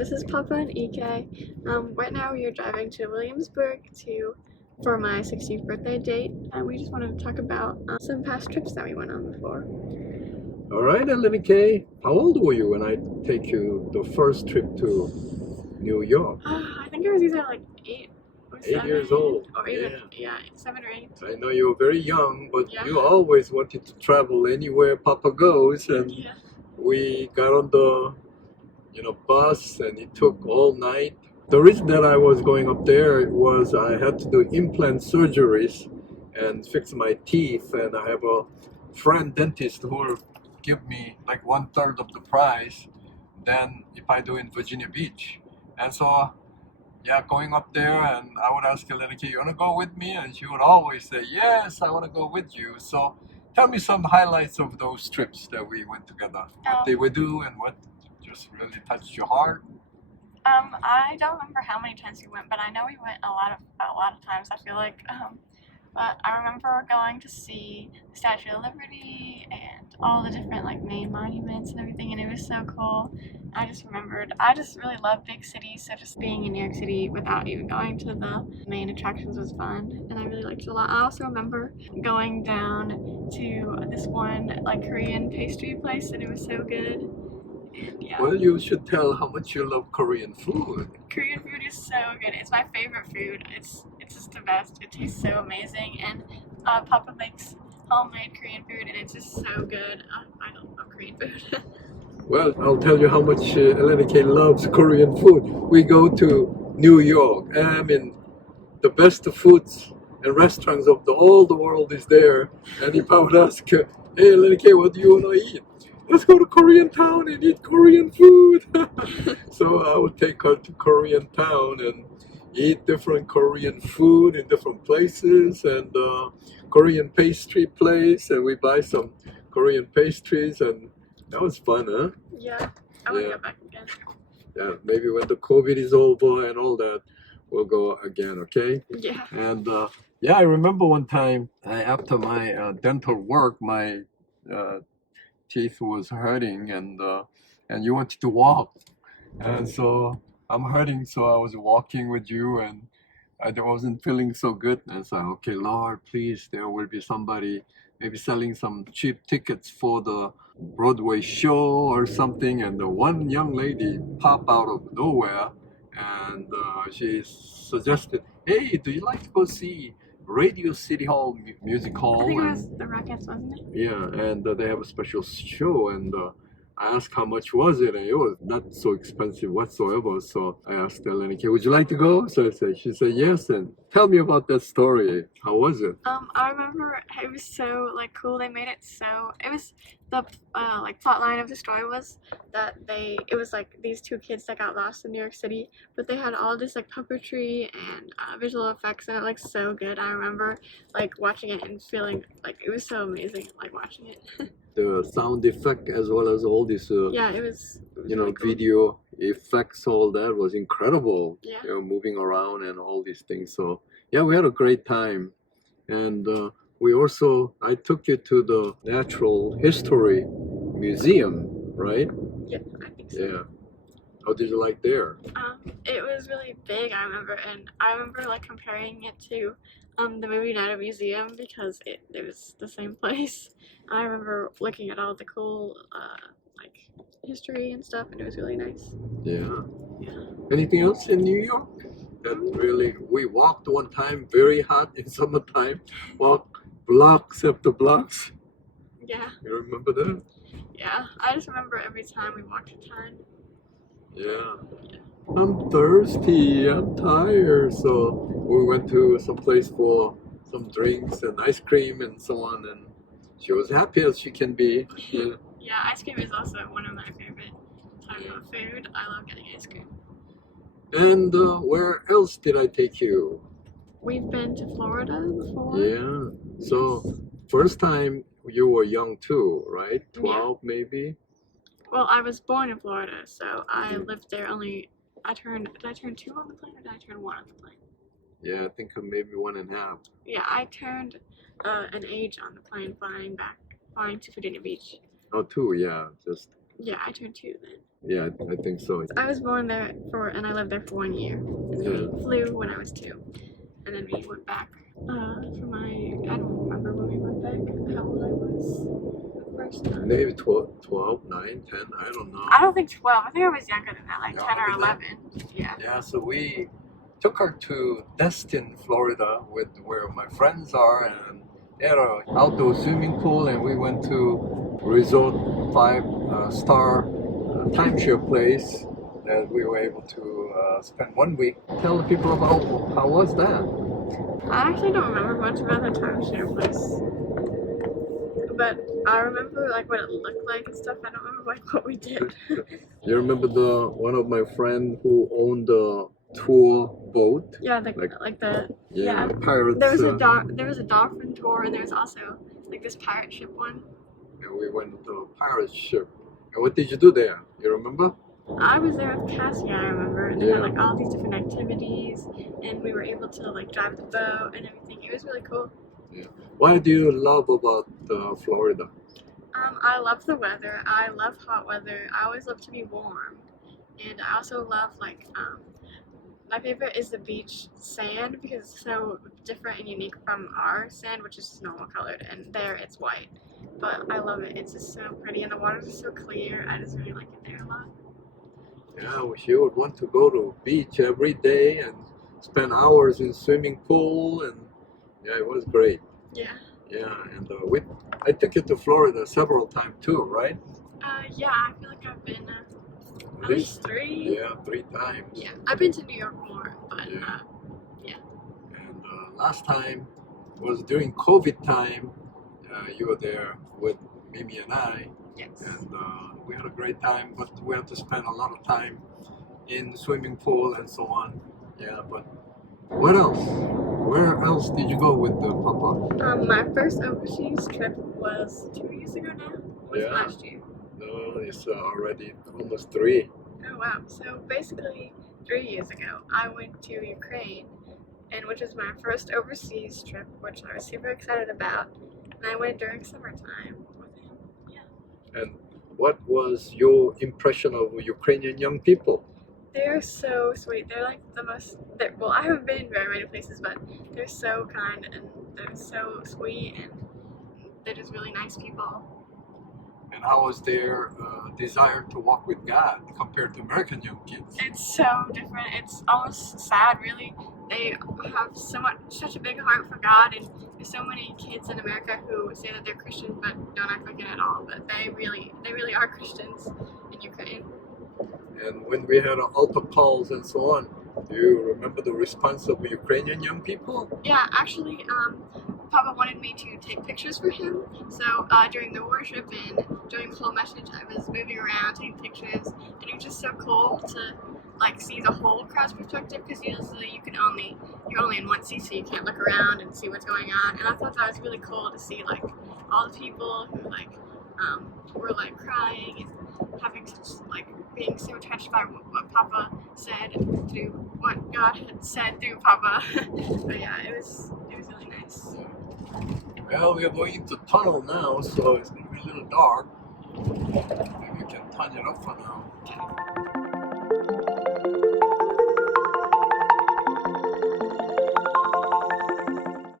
This is Papa and EK. Right now we are driving to Williamsburg for my 16th birthday date, and we just wanted to talk about some past trips that we went on before. All right, Lenny K. How old were you when I take you the first trip to New York? I think I was either like 8 or 7. 8 years old. Or even, yeah 7 or 8. I know you were very young, but Yeah. you always wanted to travel anywhere Papa goes, and Yeah. we got on the bus, and it took all night. The reason that I was going up there was I had to do implant surgeries and fix my teeth, and I have a friend dentist who will give me like 1/3 of the price than if I do in Virginia Beach. And so yeah, going up there, and I would ask Elena, you want to go with me? And she would always say, yes, I want to go with you. So tell me some highlights of those trips that we went together. What did we do, and what just really touched your heart? I don't remember how many times we went, but I know we went a lot of times. I feel like, but I remember going to see the Statue of Liberty and all the different like main monuments and everything, and it was so cool. I just really love big cities, so just being in New York City without even going to the main attractions was fun, and I really liked it a lot. I also remember going down to this one like Korean pastry place, and it was so good. Yeah. Well, you should tell how much you love Korean food. Korean food is so good. It's my favorite food. It's just the best. It tastes so amazing, and Papa makes homemade Korean food, and it's just so good. I love Korean food. Well, I'll tell you how much Elena K loves Korean food. We go to New York. I mean, the best foods and restaurants of all the world is there. And if I would ask, hey, Elena K, what do you want to eat? Let's go to Korean town and eat Korean food. So I would take her to Korean town and eat different Korean food in different places, and Korean pastry place, and we buy some Korean pastries, and that was fun, huh? Yeah, I want to go back again. Yeah, maybe when the COVID is over and all that, we'll go again, okay? Yeah. And yeah, I remember one time after my dental work, my teeth was hurting, and you wanted to walk, and so I'm hurting, so I was walking with you, and I wasn't feeling so good, and so okay, Lord, please, there will be somebody maybe selling some cheap tickets for the Broadway show or something, and the one young lady popped out of nowhere, and she suggested, hey, do you like to go see Radio City Hall Music Hall? I think it was the Rockettes, wasn't it? Yeah, and they have a special show, and I asked how much was it, and it was not so expensive whatsoever. So I asked Elena, would you like to go? So she said yes, and tell me about that story. How was it? I remember it was so like cool. They made it so it was the like plot line of the story was that it was like these two kids that got lost in New York City, but they had all this like puppetry and visual effects, and it looked so good. I remember like watching it and feeling like it was so amazing, like watching it. The sound effect as well as all this yeah, it was really cool. Video effects, all that was incredible. Yeah. Moving around and all these things. So yeah, we had a great time, and I took you to the Natural History Museum, right? Yeah, I think so. Yeah. How did you like there? It was really big, I remember, and I remember like comparing it to the movie Night at Museum because it was the same place. I remember looking at all the cool like history and stuff, and it was really nice. Yeah. Yeah. Anything else in New York? That really, we walked one time, very hot in summertime, walked blocks after blocks. Yeah. You remember that? Yeah, I just remember every time we walked a ton. Yeah. I'm thirsty, I'm tired, so we went to some place for some drinks and ice cream and so on, and she was happy as she can be. Yeah, yeah, ice cream is also one of my favorite type of food. I love getting ice cream. And where else did I take you? We've been to Florida before. Yeah, so first time you were young too, right? 12 maybe? Well, I was born in Florida, so I lived there only, did I turn 2 on the plane, or did I turn 1 on the plane? Yeah, I think maybe 1.5. Yeah, I turned an age on the plane flying to Virginia Beach. Oh, 2, yeah, just Yeah, I turned 2 then. Yeah, I think so. I was born there and I lived there for 1 year. And then we flew when I was 2. And then we went back for I don't remember when we went back, how old I was the first time. Maybe 12, 9, 10, I don't know. I don't think 12. I think I was younger than that, like 10 or Younger 11. Yeah. Yeah, so we took her to Destin, Florida, with where my friends are, and they had an outdoor swimming pool, and we went to resort 5-star timeshare place that we were able to spend 1 week. Tell the people about how was that? I actually don't remember much about the timeshare place, but I remember like what it looked like and stuff. I don't remember like what we did. You remember one of my friend who owned a tour boat? Yeah, the Pirates. There was a dolphin tour, and there was also like this pirate ship one. And we went to a pirate ship. And what did you do there? You remember? I was there with Cassie, I remember, and they had like all these different activities, and we were able to like drive the boat and everything. It was really cool. Yeah. What do you love about Florida? I love the weather. I love hot weather. I always love to be warm, and I also love like my favorite is the beach sand because it's so different and unique from our sand, which is just normal colored, and there it's white. But I love it. It's just so pretty, and the waters are so clear. I just really like it there a lot. Yeah, she would want to go to beach every day and spend hours in swimming pool, and yeah, it was great. Yeah. Yeah, and I took you to Florida several times too, right? Yeah, I feel like I've been at least 3. Yeah, 3 times. Yeah, I've been to New York more, but yeah. And last time was during COVID time. You were there with Mimi and I. Yes. And we had a great time, but we had to spend a lot of time in the swimming pool and so on. Yeah, but what else? Where else did you go with Papa? My first overseas trip was 2 years ago now. Was last year. No, it's already almost 3. Oh wow! So basically, 3 years ago, I went to Ukraine, and which was my first overseas trip, which I was super excited about. And I went during summertime with him. Yeah. And what was your impression of Ukrainian young people? They're so sweet. They're like the most. Well, I haven't been very many places, but they're so kind and they're so sweet, and they're just really nice people. And how was their desire to walk with God compared to American young kids? It's so different. It's almost sad, really. They have such a big heart for God, and there's so many kids in America who say that they're Christians but don't act like it at all. But they really are Christians in Ukraine. And when we had altar calls and so on, do you remember the response of Ukrainian young people? Yeah, actually, Papa wanted me to take pictures for him. So during the worship and during the whole message, I was moving around taking pictures, and it was just so cool to like see the whole crowd's perspective, because usually you're only in one seat, so you can't look around and see what's going on. And I thought that was really cool to see like all the people who like were like crying and having such like being so touched by what Papa said through what God had said through Papa. But yeah, it was really nice. Well, we are going into tunnel now, so it's going to be a little dark. Maybe we can turn it off for now.